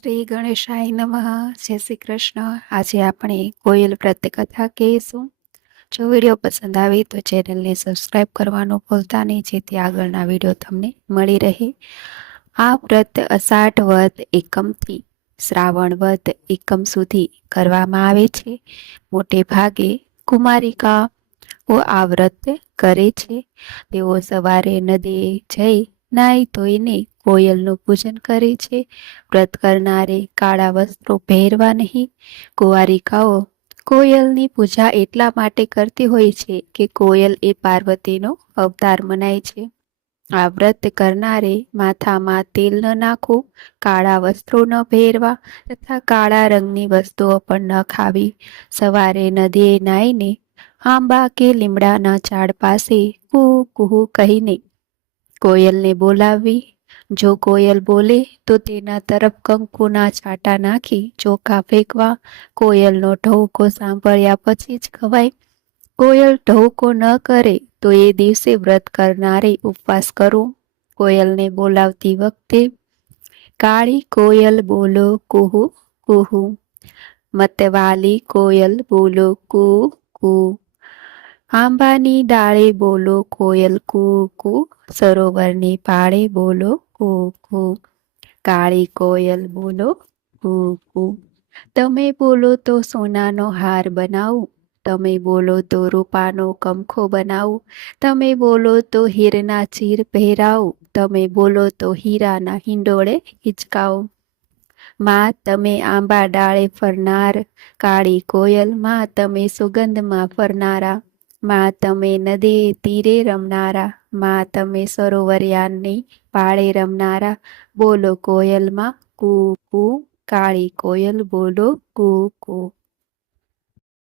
શ્રી ગણેશાય નમઃ. જય શ્રી કૃષ્ણ. આજે આપણે કોયલ કથા કહીશું. જો વીડિયો પસંદ આવે તો ચેનલને સબસ્ક્રાઈબ કરવાનું ભૂલતા નહીં, જેથી આગળના વીડિયો તમને મળી રહે. આ વ્રત અષાઢ વદ એકમથી શ્રાવણ વદ એકમ સુધી કરવામાં આવે છે. મોટે ભાગે કુમારિકાઓ આ વ્રત કરે છે. તેઓ સવારે નદીએ જઈ નાહી ધોઈને કોયલનું પૂજન કરે છે. વ્રત કરનારે કાળા વસ્ત્રો પહેરવા નહીં. કુંવારિકાઓ કોયલની પૂજા એટલા માટે કરતી હોય છે કે કોયલ એ પાર્વતીનો અવતાર મનાય છે. આ વ્રત કરનારે માથામાં તેલ ન નાખવું કાળા વસ્ત્રો ન પહેરવા તથા કાળા રંગની વસ્તુઓ પણ ન ખાવી. સવારે નદીએ નાહીને આંબા કે લીમડાના ઝાડ પાસે કુહુ કુહુ કહીને કોયલને બોલાવવી જો કોયલ બોલે, તો તેના તરફ કંકુના છાંટા નાખી, ચોખા ફેંકવા. કોયલનો ઢવકો સાંભળ્યા પછી જ ખવાય. કોયલ ઢવકો ન કરે, તો એ દિવસે વ્રત કરનારે ઉપવાસ કરવું કોયલને બોલાવતી વખતે, કાળી કોયલ બોલો, કુહુ કુહુ. મતવાલી કોયલ બોલો, કુ કુ. આંબાની ડાળે બોલો કોયલ કુ કુ સરોવરની પાળે બોલો કુ કુ કાળી કોયલ બોલો કુ કુ તમે બોલો તો સોનાનો હાર બનાવું, તમે બોલો તો રૂપાનો કમખો બનાવું, તમે બોલો તો હીરના ચીર પહેરાવું, તમે બોલો તો હીરાના હિંડોળે હિચકાવું. માં, તમે આંબા ડાળે ફરનાર, કાળી કોયલમાં તમે સુગંધમાં ફરનારા. માં તમે નદી તીરે રમનારા, માં તમે સરોવરયાનની પાળે રમનારા, બોલો કોયલમાં કુ કુ કાળી કોયલ બોલો કુ કુ